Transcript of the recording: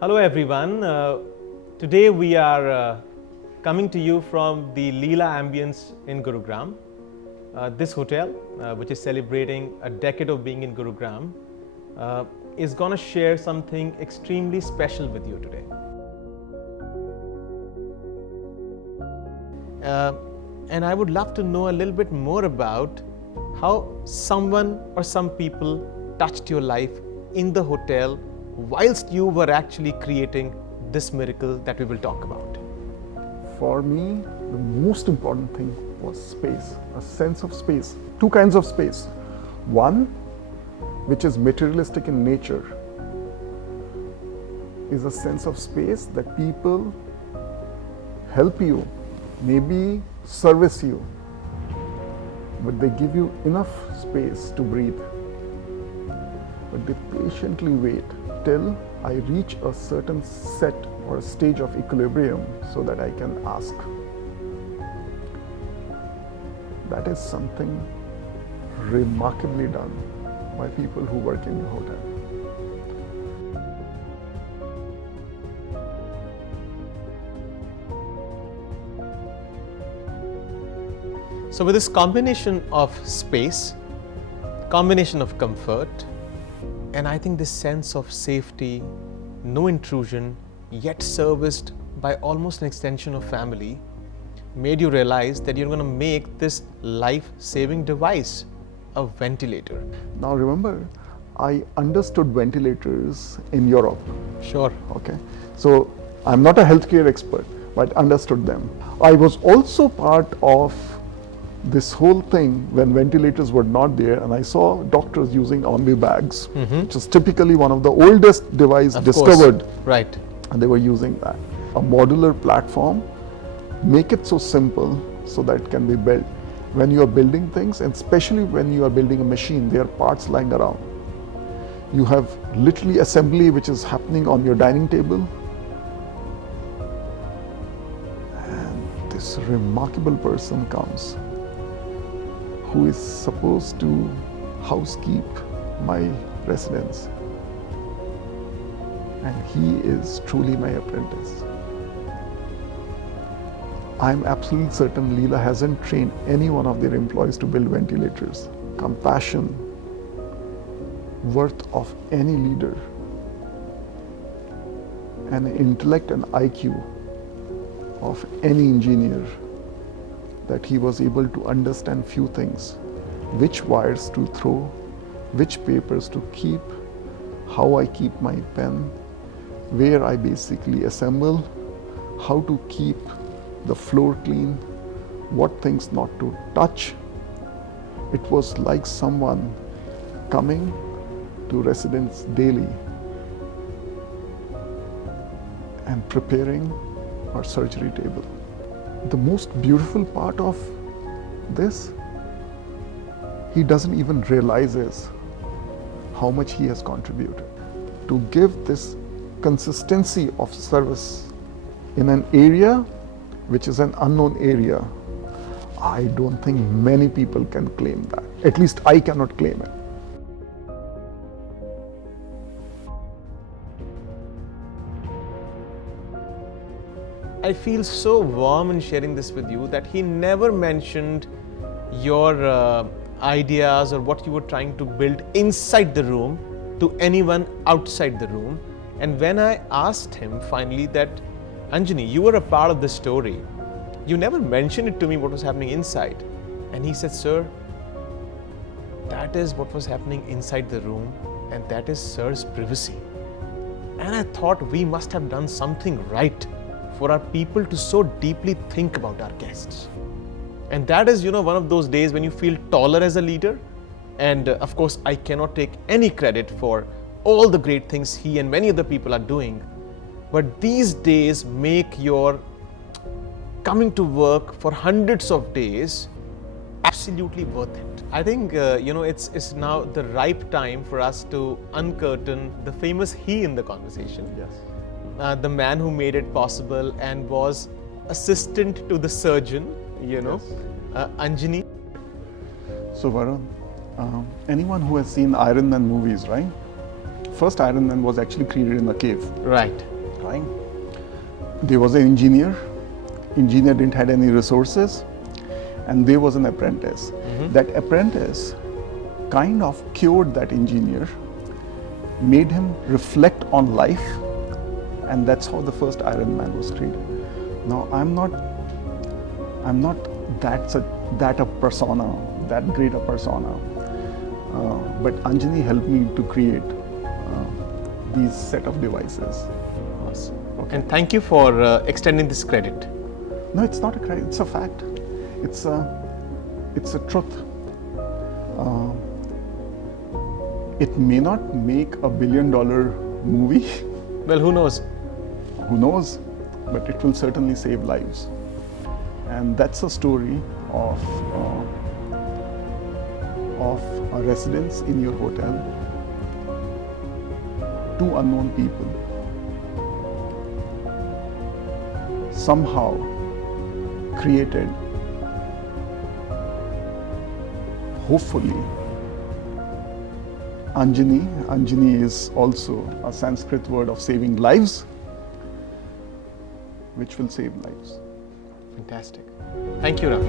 Hello everyone. Today we are coming to you from the Leela Ambience in Gurugram. This hotel, which is celebrating a decade of being in Gurugram, is going to share something extremely special with you today. And I would love to know a little bit more about how someone or some people touched your life in the hotel whilst you were actually creating this miracle that we will talk about. For me, the most important thing was space, a sense of space. Two kinds of space. One, which is materialistic in nature, is a sense of space that people help you, maybe service you, but they give you enough space to breathe. But they patiently wait till I reach a certain set or a stage of equilibrium so that I can ask. That is something remarkably done by people who work in the hotel. So with this combination of space, combination of comfort, and I think this sense of safety, no intrusion, yet serviced by almost an extension of family, made you realize that you're going to make this life-saving device a ventilator. Now remember, I understood ventilators in Europe. Sure. Okay. So I'm not a healthcare expert, but understood them. I was also part of this whole thing when ventilators were not there, and I saw doctors using ambu bags, which is typically one of the oldest devices discovered. Right. And they were using that. A modular platform, make it so simple so that it can be built. When you are building things, and especially when you are building a machine, there are parts lying around. You have literally assembly which is happening on your dining table. And this remarkable person comes who is supposed to housekeep my residence. And he is truly my apprentice. I'm absolutely certain Leela hasn't trained any one of their employees to build ventilators. Compassion, worth of any leader, and intellect and IQ of any engineer, that he was able to understand few things, which wires to throw, which papers to keep, how I keep my pen, where I basically assemble, how to keep the floor clean, what things not to touch. It was like someone coming to residents daily and preparing our surgery table. The most beautiful part of this, he doesn't even realize how much he has contributed to give this consistency of service in an area which is an unknown area. I don't think many people can claim that. At least I cannot claim it. I feel so warm in sharing this with you that he never mentioned your ideas or what you were trying to build inside the room to anyone outside the room. And when I asked him finally that, Anjani, you were a part of the story. You never mentioned it to me what was happening inside. And he said, sir, that is what was happening inside the room, and that is sir's privacy. And I thought we must have done something right for our people to so deeply think about our guests. And that is, one of those days when you feel taller as a leader. And of course, I cannot take any credit for all the great things he and many other people are doing. But these days make your coming to work for hundreds of days absolutely worth it. I think, it's now the ripe time for us to uncurtain the famous he in the conversation. Yes. The man who made it possible and was assistant to the surgeon, Yes. Anjani. So Varun, anyone who has seen Iron Man movies, right? First Iron Man was actually created in a cave. Right. trying. There was an engineer. Engineer didn't had any resources, and there was an apprentice. That apprentice kind of cured that engineer, made him reflect on life, and that's how the first Iron Man was created. Now I'm not that a persona, that great a persona, but Anjani helped me to create these set of devices. Okay. And thank you for extending this credit. No, it's not a credit, it's a fact. It's a truth. It may not make $1 billion movie. Well, who knows? Who knows? But it will certainly save lives. And that's a story of a residence in your hotel, 2 unknown people somehow created, hopefully, Anjani. Anjani is also a Sanskrit word of saving lives, which will save lives. Fantastic. Thank you, Ravi.